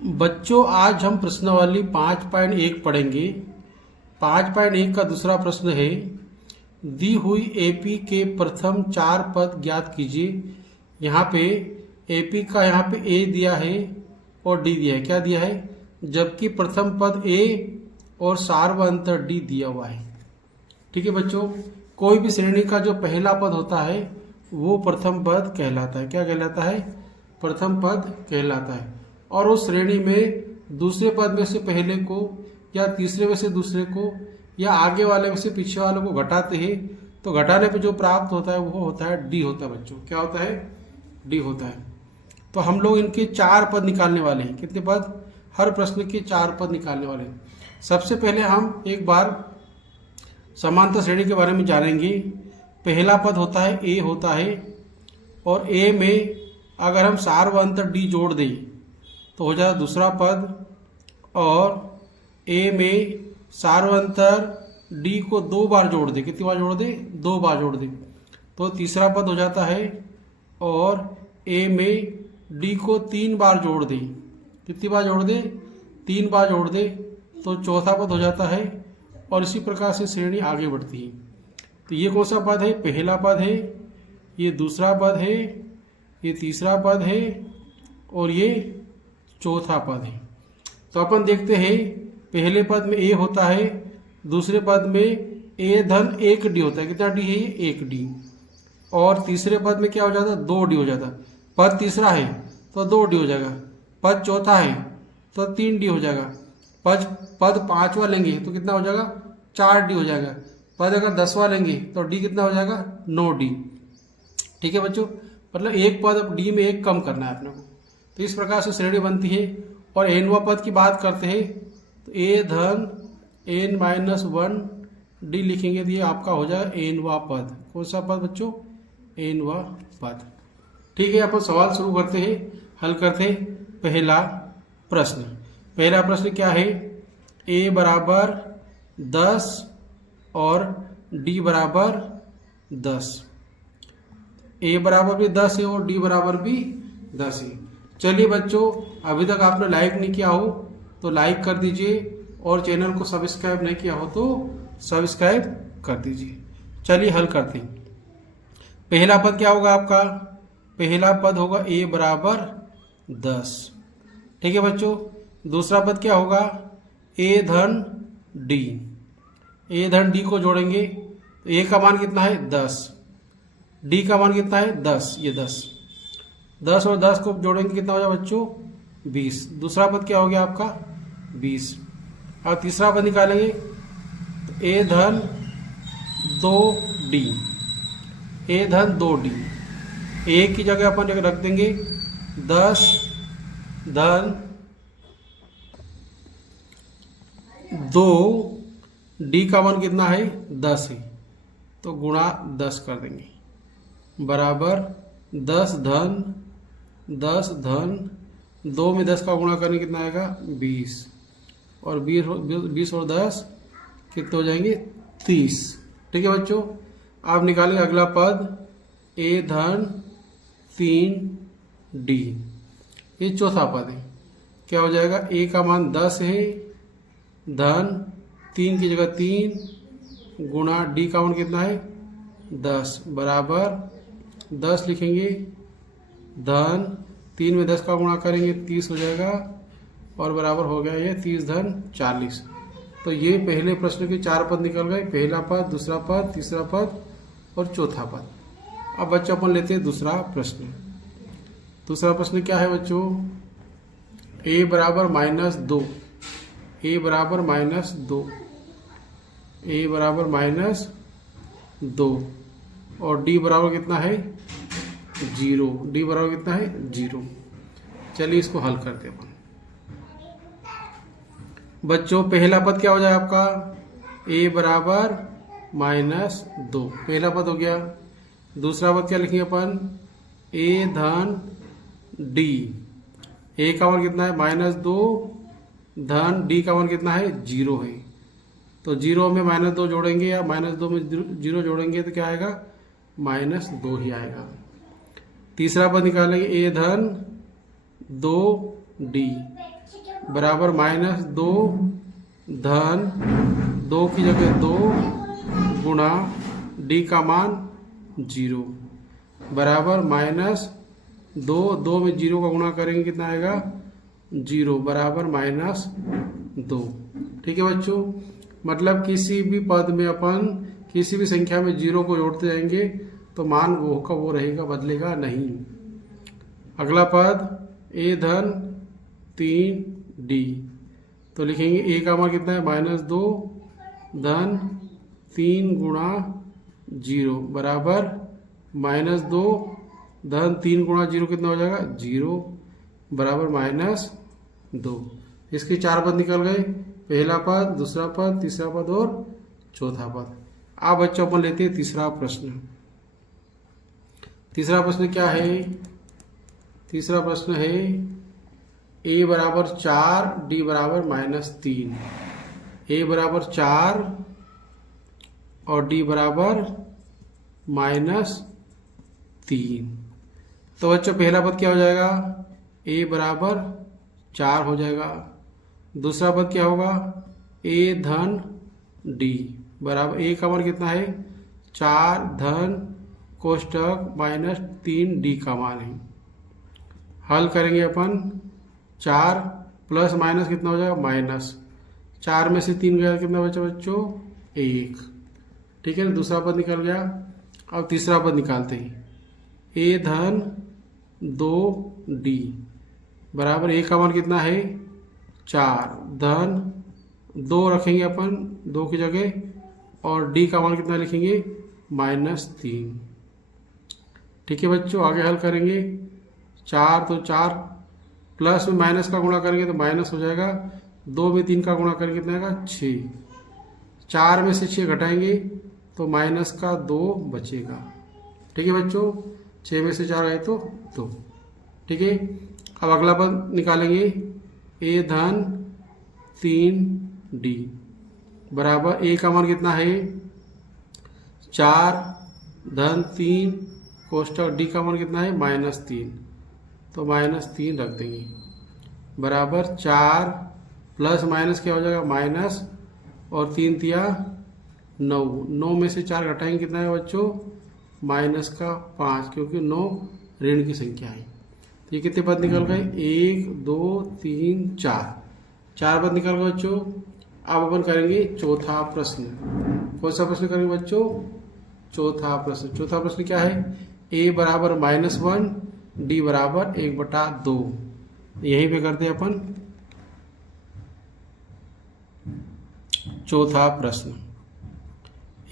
बच्चों आज हम प्रश्नावली 5.1 पढ़ेंगे। 5.1 का दूसरा प्रश्न है, दी हुई एपी के प्रथम 4 पद ज्ञात कीजिए। यहाँ पे एपी का यहाँ पे ए दिया है और डी दिया है। क्या दिया है? जबकि प्रथम पद ए और सार्वअंतर डी दिया हुआ है। ठीक है बच्चों, कोई भी श्रेणी का जो पहला पद होता है वो प्रथम पद कहलाता है। क्या कहलाता है? प्रथम पद कहलाता है। और उस श्रेणी में दूसरे पद में से पहले को या तीसरे में से दूसरे को या आगे वाले में से पीछे वाले को घटाते हैं तो घटाने पे जो प्राप्त होता है वो होता है डी होता है बच्चों। क्या होता है? डी होता है। तो हम लोग इनके 4 पद निकालने वाले हैं। कितने पद? हर प्रश्न के 4 पद निकालने वाले हैं। सबसे पहले हम एक बार समांतर श्रेणी के बारे में जानेंगे। पहला पद होता है ए होता है और ए में अगर हम सार्वअंतर डी जोड़ दें तो हो जाएगा दूसरा पद, और ए में सार्वअंतर डी को 2 बार जोड़ दे। कितनी बार जोड़ दे? 2 बार जोड़ दे तो तीसरा पद हो जाता है। और ए में डी को 3 बार जोड़ दे। कितनी बार जोड़ दे? 3 बार जोड़ दे तो चौथा पद हो जाता है। और इसी प्रकार से श्रेणी आगे बढ़ती है। तो ये कौन सा पद है? पहला पद है, ये दूसरा पद है, ये तीसरा पद है और ये चौथा पद है। तो अपन देखते हैं, पहले पद में ए होता है, दूसरे पद में ए धन 1 डी होता है। कितना डी है? 1 डी। और तीसरे पद में क्या हो जाता है? 2 डी हो जाता है। पद तीसरा है तो 2 डी हो जाएगा। पद चौथा है तो 3 डी हो जाएगा। पद 5वां लेंगे तो कितना हो जाएगा? 4 डी हो जाएगा। पद अगर 10वां लेंगे तो डी कितना हो जाएगा? 9 डी। ठीक है बच्चों, मतलब एक पद अब डी में एक कम करना है अपने को। तो इस प्रकार से श्रेणी बनती है। और एनवां पद की बात करते हैं तो ए धन n-1 डी लिखेंगे तो ये आपका हो जाएगा एनवां पद। कौन सा पद बच्चों? एनवां पद। ठीक है, अपन सवाल शुरू करते हैं, हल करते हैं। पहला प्रश्न क्या है? ए बराबर 10 और डी बराबर 10। ए बराबर भी 10 है और डी बराबर भी 10 है। चलिए बच्चों, अभी तक आपने लाइक नहीं किया हो तो लाइक कर दीजिए और चैनल को सब्सक्राइब नहीं किया हो तो सब्सक्राइब कर दीजिए। चलिए हल करते हैं। पहला पद क्या होगा आपका? पहला पद होगा ए बराबर 10। ठीक है बच्चों, दूसरा पद क्या होगा? ए धन डी। ए धन डी को जोड़ेंगे तो ए का मान कितना है? 10। डी का मान कितना है? 10। ये 10 और 10 को जोड़ेंगे कितना हो जाएगा बच्चों? 20। दूसरा पद क्या हो गया आपका? 20। और तीसरा पद निकालेंगे तो ए धन 2 डी। ए धन 2 डी। ए की जगह अपन रख देंगे 10 धन 2, डी का मान कितना है? 10 है तो गुणा 10 कर देंगे बराबर 10 धन 2 में 10 का गुणा करने कितना आएगा? 20। और 20 और 10 कितने हो जाएंगे? 30। ठीक है बच्चों, आप निकालेंगे अगला पद ए धन 3 डी। ये चौथा पद है। क्या हो जाएगा? ए का मान 10 है धन 3 की जगह 3 गुणा डी का मान कितना है? 10 बराबर 10 लिखेंगे धन 3 में 10 का गुणा करेंगे 30 हो जाएगा और बराबर हो गया ये 30 धन 40। तो ये पहले प्रश्न के 4 पद निकल गए। पहला पद, दूसरा पद, तीसरा पद और चौथा पद। अब बच्चों अपन लेते हैं दूसरा प्रश्न। दूसरा प्रश्न क्या है बच्चों? ए बराबर -2। ए बराबर -2। ए बराबर -2 और डी बराबर कितना है? 0। डी बराबर कितना है? 0। चलिए इसको हल करते हैं अपन। बच्चों पहला पद क्या हो जाए आपका? ए बराबर -2। पहला पद हो गया। दूसरा पद क्या लिखेंगे अपन? ए धन डी। ए का मान कितना है? -2 धन डी का मान कितना है? 0 है। तो 0 में -2 जोड़ेंगे या -2 में 0 जोड़ेंगे तो क्या आएगा? -2 ही आएगा। तीसरा पद निकालेंगे ए धन 2 डी। बराबर -2 धन 2 की जगह 2 गुणा डी का मान 0 बराबर -2 2 में 0 का गुणा करेंगे कितना आएगा 0 बराबर -2। ठीक है बच्चों, मतलब किसी भी पद में अपन किसी भी संख्या में 0 को जोड़ते जाएंगे तो मान वो का वो रहेगा, बदलेगा नहीं। अगला पद a धन 3d, तो लिखेंगे a का मान कितना है -2 धन 3 गुणा 0 बराबर -2 धन 3 गुणा 0 कितना हो जाएगा 0 बराबर -2। इसके 4 पद निकल गए, पहला पद, दूसरा पद, तीसरा पद और चौथा पद। अब बच्चों अपन लेते हैं तीसरा प्रश्न। तीसरा प्रश्न क्या है? तीसरा प्रश्न है a बराबर 4 d बराबर -3। a बराबर 4 और d बराबर -3। तो बच्चों पहला पद क्या हो जाएगा? a बराबर 4 हो जाएगा। दूसरा पद क्या होगा? a धन d बराबर a का मान कितना है 4 धन कोष्टक -3d का मान है। हल करेंगे अपन, 4 प्लस माइनस कितना हो जाएगा माइनस, 4 में से 3 गया कितना बचा बच्चों 1। ठीक है ना, दूसरा पद निकल गया। अब तीसरा पद निकालते हैं, a धन 2d बराबर a का मान कितना है 4 धन 2 रखेंगे अपन 2 की जगह और d का मान कितना लिखेंगे -3। ठीक है बच्चों, आगे हल करेंगे, 4 तो 4 प्लस में माइनस का गुणा करेंगे तो माइनस हो जाएगा, 2 में 3 का गुणा करेंगे कितना आएगा 6। 4 में से 6 घटाएंगे तो माइनस का 2 बचेगा। ठीक है बच्चों, 6 में से 4 आए तो 2। ठीक है, अब अगला पद निकालेंगे, a धन 3d बराबर a का मान कितना है 4 धन 3 कोष्टक d का मान कितना है -3, तो -3 रख देंगे बराबर 4 प्लस माइनस क्या हो जाएगा माइनस और 3 तिया 9, 9 में से 4 घटाएंगे कितना है बच्चों -5, क्योंकि 9 ऋण की संख्या है। तो ये कितने पद निकल गए 1 2 3 4 पद निकल गए बच्चों। अब अपन करेंगे चौथा प्रश्न। कौन सा प्रश्न करेंगे बच्चों? चौथा प्रश्न। चौथा प्रश्न क्या है? a बराबर -1 d बराबर 1/2। यहीं पे करते हैं अपन चौथा प्रश्न।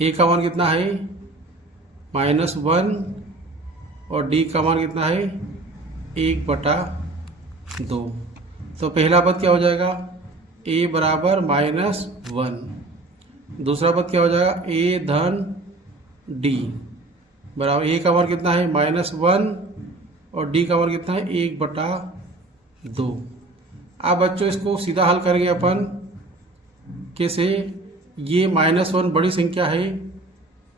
a का मान कितना है -1 और d का मान कितना है 1/2। तो पहला पद क्या हो जाएगा a बराबर -1, दूसरा पद क्या हो जाएगा a धन d बराबर a का मान कितना है -1 और d का मान कितना है 1/2। अब बच्चों इसको सीधा हल करेंगे अपन कैसे? ये -1 बड़ी संख्या है,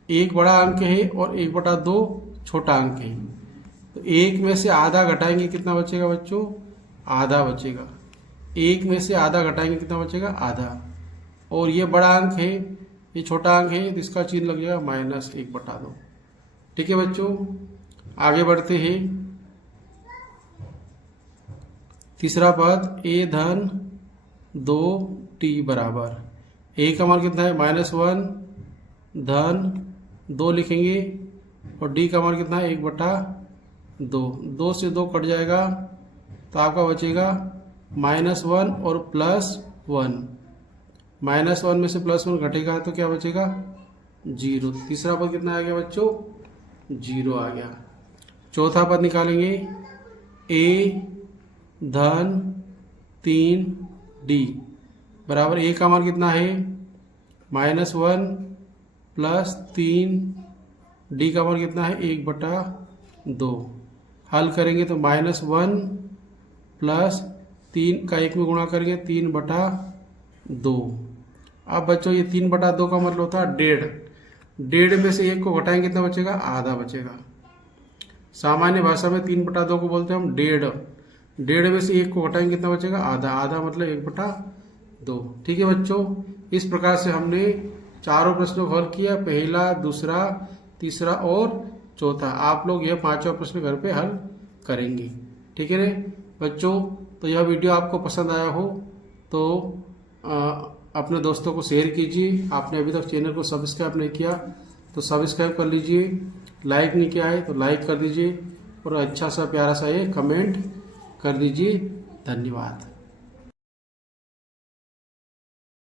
1 बड़ा अंक है और 1/2 छोटा अंक है, तो 1 में से आधा घटाएंगे कितना बचेगा बच्चों? आधा बचेगा। 1 में से आधा घटाएंगे कितना बचेगा? आधा। और ये बड़ा अंक है, ये छोटा अंक है, तो इसका चिन्ह लग जाएगा -1/2। ठीक है बच्चों, आगे बढ़ते हैं। तीसरा पद a धन 2t बराबर a का मान कितना है -1 धन 2 लिखेंगे और d का मान कितना है 1/2। 2 से 2 कट जाएगा तो आपका बचेगा -1 और +1। -1 में से +1 घटेगा तो क्या बचेगा 0। तीसरा पद कितना आ गया बच्चों 0 आ गया। चौथा पद निकालेंगे, a धन 3d बराबर a का मान कितना है -1 प्लस 3 d का मान कितना है 1/2। हल करेंगे तो -1 प्लस 3 का 1 में गुणा करेंगे 3/2। अब बच्चों ये 3/2 का मतलब होता है 1.5 में से 1 को घटाएंगे कितना बचेगा? आधा बचेगा। सामान्य भाषा में 3/2 को बोलते हैं हम 1.5। 1.5 में से 1 को घटाएंगे कितना बचेगा? आधा। आधा मतलब 1/2। ठीक है बच्चों, इस प्रकार से हमने चारों प्रश्नों को हल किया, पहला, दूसरा, तीसरा और चौथा। आप लोग यह 5वां प्रश्न घर पे हल करेंगे। ठीक है रे बच्चों, तो यह वीडियो आपको पसंद आया हो तो अपने दोस्तों को शेयर कीजिए। आपने अभी तक चैनल को सब्सक्राइब नहीं किया तो सब्सक्राइब कर लीजिए, लाइक नहीं किया है तो लाइक कर दीजिए और अच्छा सा प्यारा सा ये कमेंट कर दीजिए। धन्यवाद।